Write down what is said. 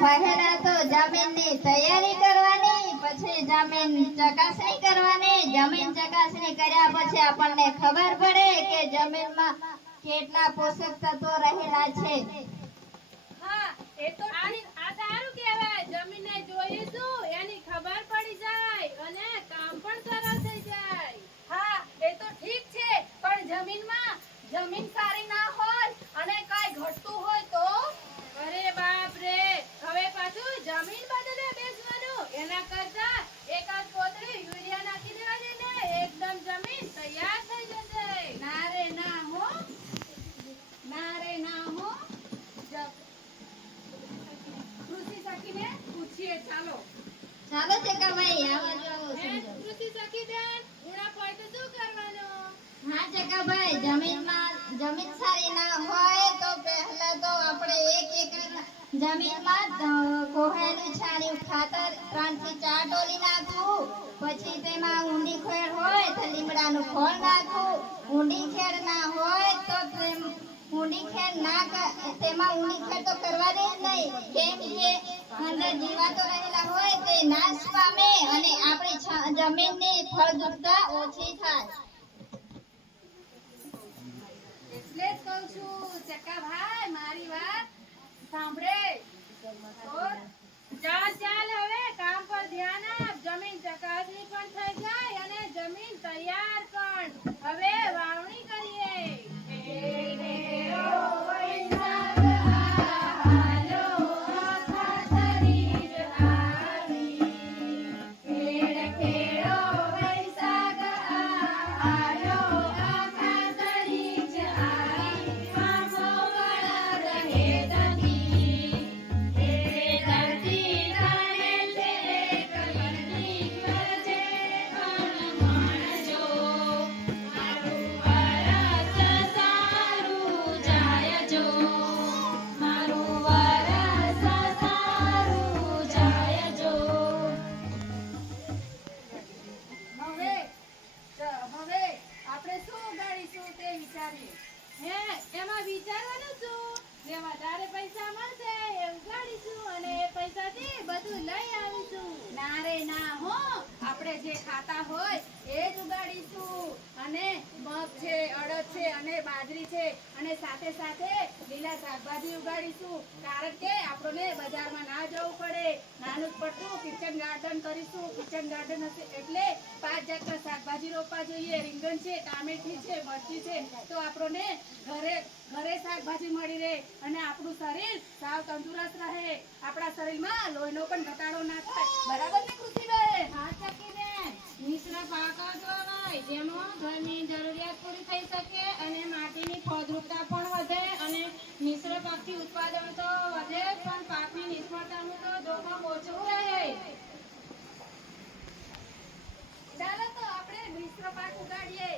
પહેલા તો જમીનની તૈયારી કરવાની, પછી જમીન ચકાસણી કરવાની. જમીન ચકાસણી કર્યા પછી આપણને ખબર પડે કે જમીનમાં કેટલા પોષક તત્વો રહેલા છે. હા, એ તો આ સારું કહેવાય. જમીનને જોઈશું એની ખબર પડી જાય અને કામ પણ સરળ થઈ જાય. હા, એ તો ઠીક છે, પણ જમીન સારી ના હોય અને કાઈ ઘટતું હોય તો? અરે બાપ રે, હવે પાછું જમીન બદલે બેસવાનું. એના કરતા એકાદ કોથળી યુરિયા નાખી દેવા દે ને એકદમ જમીન તૈયાર થઈ જશે. ના રે ના હો. કૃષિ સખીને પૂછીએ. ચાલો ચકાભાઈ, આવો જો સમજો. કૃષિ સખી બેન, ઉણાપ હોય તો શું કરવાનું? હા ચકાભાઈ, જમીન સારી ના હોય તો પહેલા તો આપણે 1 એકર જમીનમાં કોહેલું છાણિયું ખાતર 3 થી 4 ટોલી નાખવું. પછી તેમાં ઊંડી ખેડ હોય તો લીમડાનું ખોળ નાખવું. ઊંડી ખેડ ના હોય તો તેમાં ઊંડી ખેડ તો કરવાની જ નહીં, કેમ કે અંદર જીવાતો રહેલા હોય તે નાશ પામે અને આપણી જમીનની ફળદ્રુપતા ઓછી થાય. એટલે જ કહું છું ચકાભાઈ, મારી વાત સાંભળે. ચાલ હવે કામ પર ધ્યાન આપ. જમીન ચકાસણી પણ થઈ જાય અને જમીન તૈયાર પણ. હવે વાવણી કરીએ. હવે આપણે શું ઉગાડીશું તે વિચારીએ. એમાં વિચારવાનું શું? જે વધારે પૈસા મળશે એ ઉગાડીશું અને એ પૈસાથી બધું લઈ આવીશું. ના રે ના હો, આપણે જે ખાતા હોય એ જ ઉગાડીશું. અને મગ છે, અડદ છે અને બાજરી છે અને સાથે સાથે લીલા શાકભાજી ઉગાડીશું. કારણ કે આપણને બજારમાં ના જવું પડે. નાનું પડતું કિચન ગાર્ડન કરીશું. કિચન ગાર્ડન હશે એટલે 5 જાતના શાકભાજી રોપવા જોઈએ. રીંગણ છે, ટામેટી છે, મરચી છે, તો આપણને ઘરે શાકભાજી મળી રહે અને આપણું શરીર સાવ તંદુરસ્ત રહે. આપણા શરીરમાં લોહીનો પણ ઘટાડો ના થાય. બરાબર ને કૃષિબેન? હા સખીબેન, મિશ્ર પાક જ વવાય જેમાં ઘરની જરૂરિયાત પૂરી થઈ શકે અને માટીની ફળદ્રુપતા પણ વધે અને મિશ્ર પાકથી ઉત્પાદન તો વધે પણ પાકની નિષ્ફળતાનું તો જોખમ ઓછું રહે. ચાલો તો આપણે મિશ્ર પાક ઉગાડીએ.